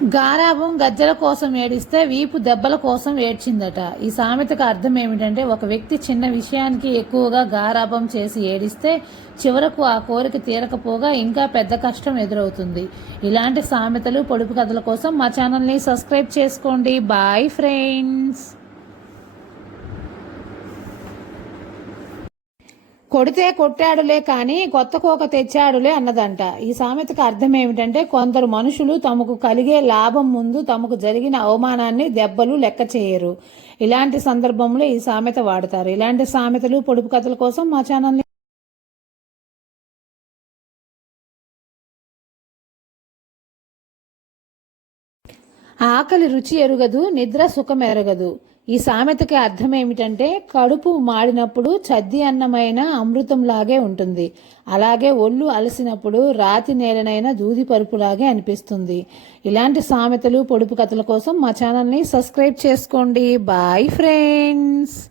గారాబం గజ్జల కోసం ఏడిస్తే వీపు దెబ్బల కోసం ఏడ్చిందట. ఈ సామెతకు అర్థం ఏమిటంటే, ఒక వ్యక్తి చిన్న విషయానికి ఎక్కువగా గారాబం చేసి ఏడిస్తే చివరకు ఆ కోరిక తీరకపోగా ఇంకా పెద్ద కష్టం ఎదురవుతుంది. ఇలాంటి సామెతలు, పొడుపు కథల కోసం మా ఛానల్ని సబ్స్క్రైబ్ చేసుకోండి. Bye friends. కొడితే కొట్టాడులే కానీ కొత్త కోక తెచ్చాడులే అన్నదంట. ఈ సామెతకు అర్థం ఏమిటంటే, కొందరు మనుషులు తమకు కలిగే లాభం ముందు తమకు జరిగిన అవమానాన్ని, దెబ్బలు లెక్క చేయరు. ఇలాంటి సందర్భంలో ఈ సామెత వాడతారు. ఇలాంటి సామెతలు, పొడుపు కథల కోసం మా ఛానల్ని ఆకలి రుచి ఎరుగదు, నిద్ర సుఖం ఎరగదు. ఈ సామెతకి అర్థం ఏమిటంటే, కడుపు మాడినప్పుడు చద్ది అన్నమైన అమృతంలాగే ఉంటుంది. అలాగే ఒళ్ళు అలసినప్పుడు రాతి నేలనైన దూది పరుపులాగే అనిపిస్తుంది. ఇలాంటి సామెతలు, పొడుపు కథల కోసం మా ఛానల్ని సబ్స్క్రైబ్ చేసుకోండి. Bye friends.